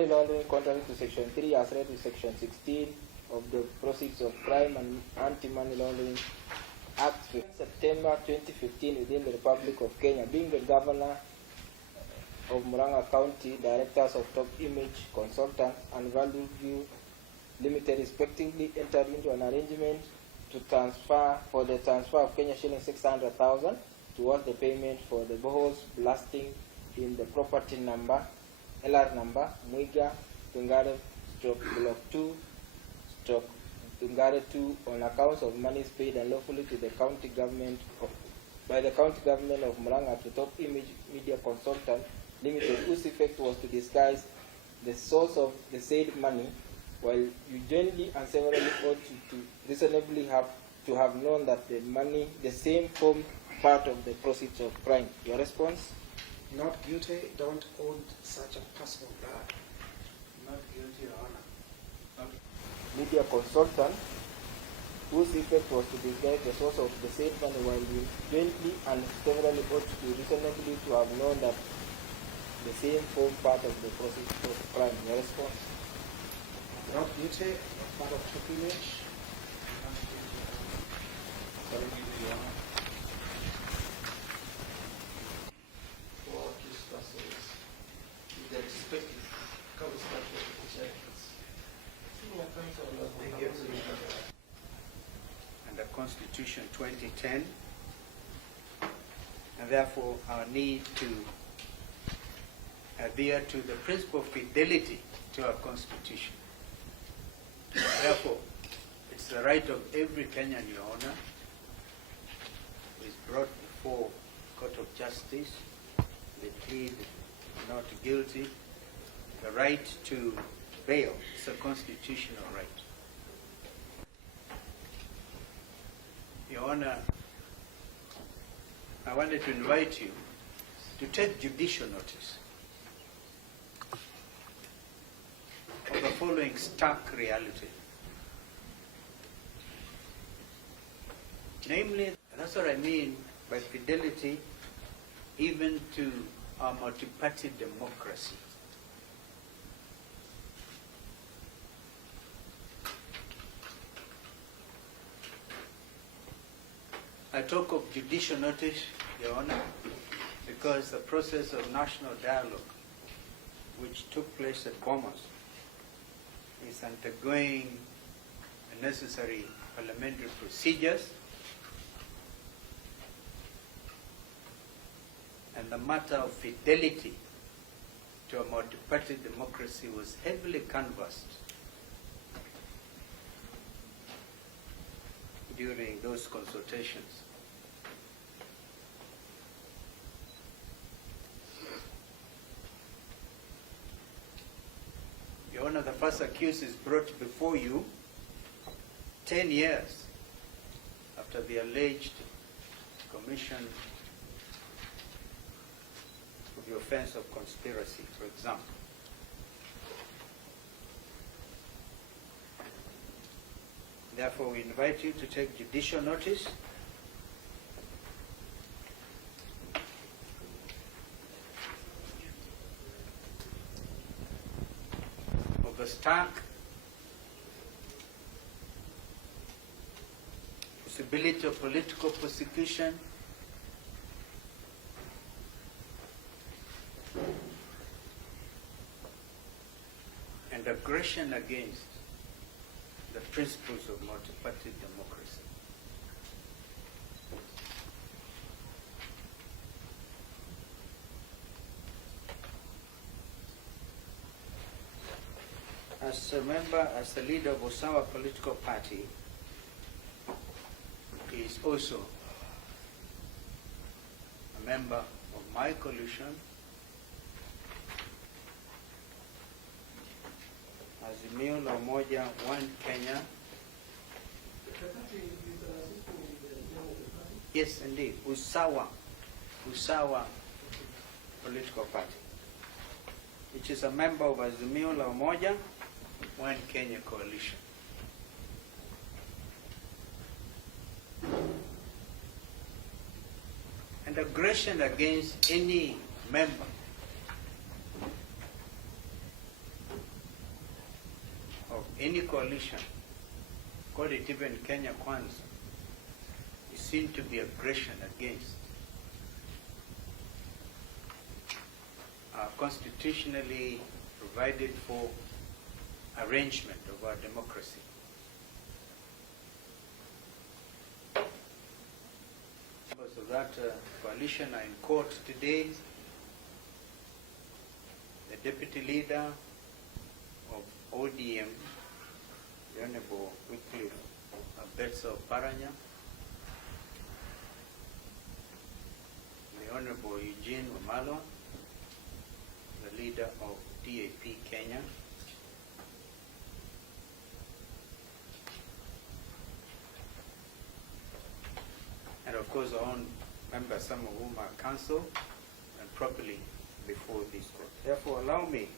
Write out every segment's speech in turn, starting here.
Money laundering contrary to Section 3 as read with Section 16 of the Proceeds of Crime and Anti-Money Laundering Act in September 2015 within the Republic of Kenya, being the Governor of Murang'a County, Directors of Top Image Consultants and Value View Limited respectively entered into an arrangement to transfer of Kenya shilling 600,000 towards the payment for the boreholes blasting in the property number LR number Mwiga Tungare Block 2 Tungare 2 on accounts of monies paid unlawfully to the county government by the county government of Murang'a to Top Image Media Consultant Limited, whose effect was to disguise the source of the said money, while you jointly and severally ought to reasonably have known that the money, the same formed part of the proceeds of crime. Your response? Not guilty, don't own such a personal blood. Not guilty, Your Honor. Media consultant, whose effect was to disguise the source of the said money, while you jointly and severally ought to reasonably to have known that the same formed part of the proceeds of crime. Your response? Not guilty, part of Top Image. Not guilty, Your Honor. Under Constitution 2010, and therefore our need to adhere to the principle of fidelity to our Constitution. Therefore, it's the right of every Kenyan, Your Honor, who is brought before court of justice, they plead not guilty, the right to bail. It's a constitutional right. Your Honor, I wanted to invite you to take judicial notice of the following stark reality. Namely, that's what I mean by fidelity even to our multi-party democracy. I talk of judicial notice, Your Honor, because the process of national dialogue, which took place at Bomas, is undergoing the necessary parliamentary procedures, and the matter of fidelity to a multi-party democracy was heavily canvassed during those consultations. Your Honor, the first accused is brought before you 10 years after the alleged commission of the offense of conspiracy, for example. Therefore, we invite you to take judicial notice of the stark possibility of political persecution and aggression against the principles of multi-party democracy. As a member, as the leader of Osawa political party, he is also a member of my coalition, Azimio la Umoja, One Kenya. Yes, indeed, Usawa political party, which is a member of Azimio la Umoja, One Kenya coalition. And aggression against any member of any coalition, call it even Kenya Kwanza, is seen to be aggression against constitutionally provided for arrangement of our democracy. Members of that coalition are in court today. The deputy leader of ODM, the Honorable Wycliffe Betso Paranya, the Honorable Eugene Wamalwa, the leader of DAP Kenya, and of course our own members, some of whom are counsel and properly before this court. Therefore, allow me,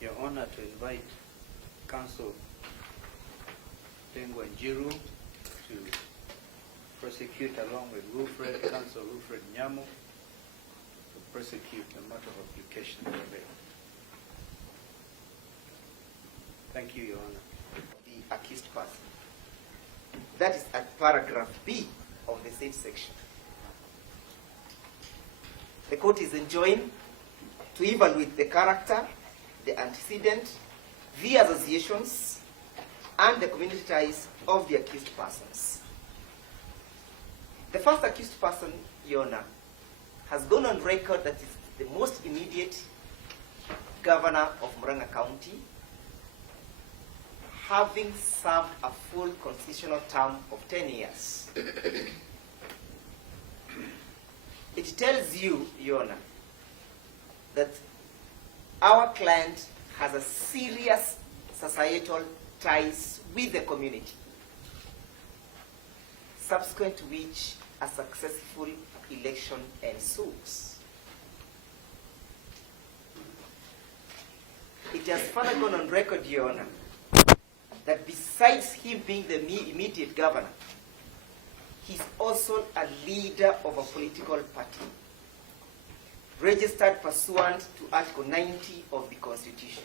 Your Honor, to invite Counsel Tengwa Njiru to prosecute along with Counsel Wilfred Nyamu to prosecute the matter of application of bail. Thank you, Your Honor. The accused person. That is at paragraph B of the same section. The court is enjoined to evaluate the character, the antecedent, the associations, and the community ties of the accused persons. The first accused person, Your Honor, has gone on record that is the most immediate governor of Murang'a County, having served a full constitutional term of 10 years. It tells you, Your Honor, that our client has a serious societal ties with the community, subsequent to which a successful election ensues. It has further gone on record, Your Honor, that besides him being the immediate governor, he's also a leader of a political party, registered pursuant to Article 90 of the Constitution.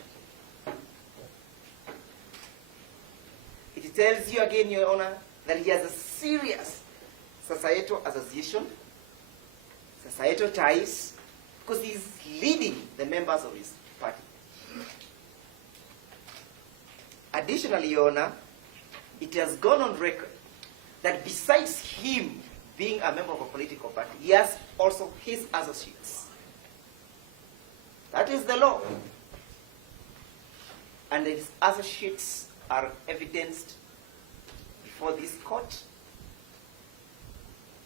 It tells you again, Your Honor, that he has a serious societal association, societal ties, because he's leading the members of his party. Additionally, Your Honor, it has gone on record that besides him being a member of a political party, he has also his associates. That is the law. And his associates are evidenced before this court.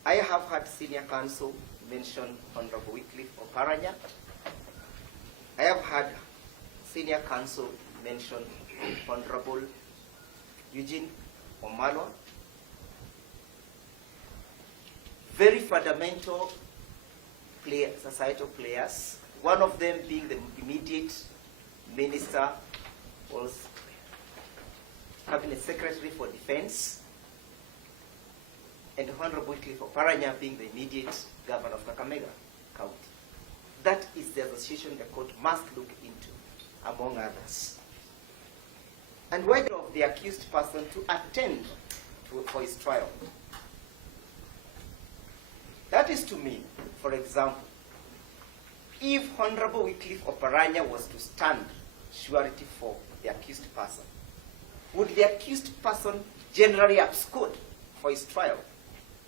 I have had senior counsel mention Honorable Wycliffe Oparanya. I have had senior counsel mention Honorable Eugene Wamalwa. Very fundamental societal players, one of them being the immediate minister, was Cabinet Secretary for Defense, and Honorable Wycliffe Oparanya being the immediate governor of Kakamega County. That is the association the court must look into, among others. And whether of the accused person to attend for his trial. That is to mean, for example, if Honorable Wycliffe Oparanya was to stand surety for the accused person, would the accused person generally abscond for his trial,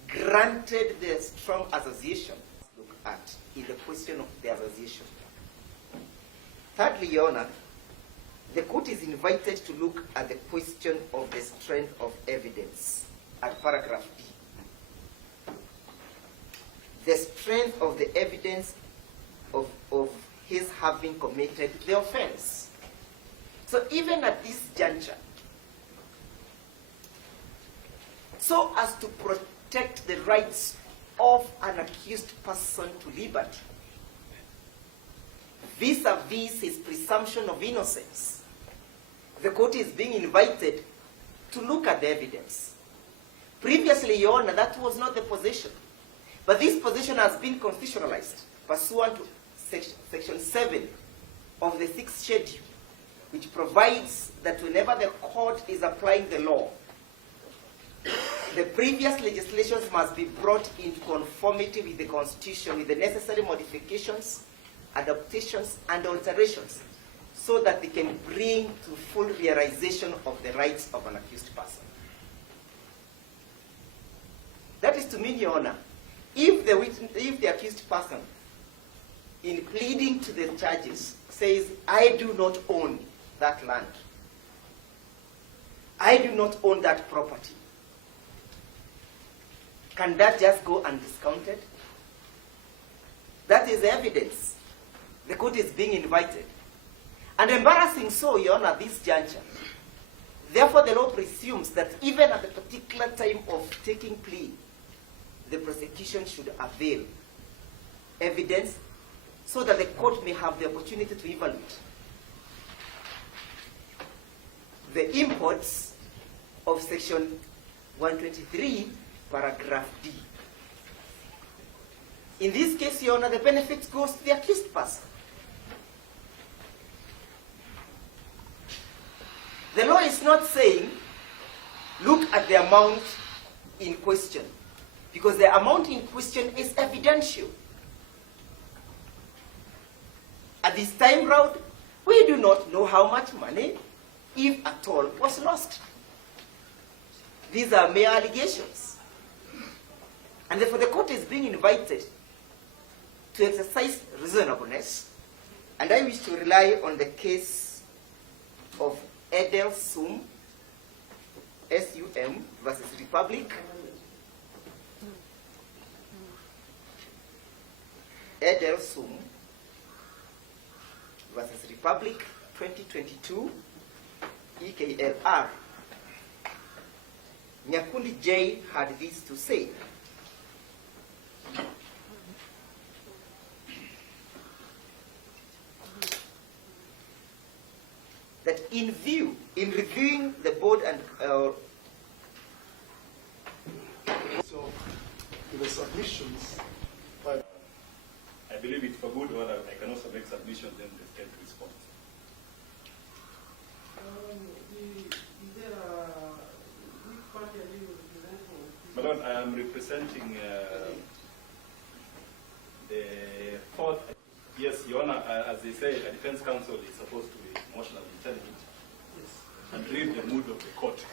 granted the strong association look at in the question of the association? Thirdly, Your Honor, the court is invited to look at the question of the strength of evidence at paragraph D. The strength of the evidence of his having committed the offense. So even at this juncture, so as to protect the rights of an accused person to liberty, vis-a-vis his presumption of innocence, the court is being invited to look at the evidence. Previously, Your Honor, that was not the position. But this position has been constitutionalized pursuant to Section 7 of the 6th schedule, which provides that whenever the court is applying the law, the previous legislations must be brought into conformity with the Constitution with the necessary modifications, adaptations, and alterations so that they can bring to full realization of the rights of an accused person. That is to mean, Your Honor, if the accused person, in pleading to the charges, says, I do not own that land, I do not own that property, can that just go undiscounted? That is evidence. The court is being invited. And embarrassing so, Your Honor, this juncture. Therefore, the law presumes that even at the particular time of taking plea, the prosecution should avail evidence so that the court may have the opportunity to evaluate the imports of Section 123, Paragraph D. In this case, Your Honor, the benefit goes to the accused person. The law is not saying, look at the amount in question, because the amount in question is evidential. At this time round, we do not know how much money, if at all, was lost. These are mere allegations. And therefore the court is being invited to exercise reasonableness, and I wish to rely on the case of Edel Sum, S-U-M, versus Republic. Edel Sum versus Republic, 2022, EKLR. Nyakundi J had this to say. That in reviewing the board and So, the submissions, I believe it's for good order. I can also make submissions, then the state responds. which party are you representing? Madam, I am representing the fourth. Yes, Your Honor, as they say, a defense counsel is supposed to be emotionally intelligent and read the mood of the court.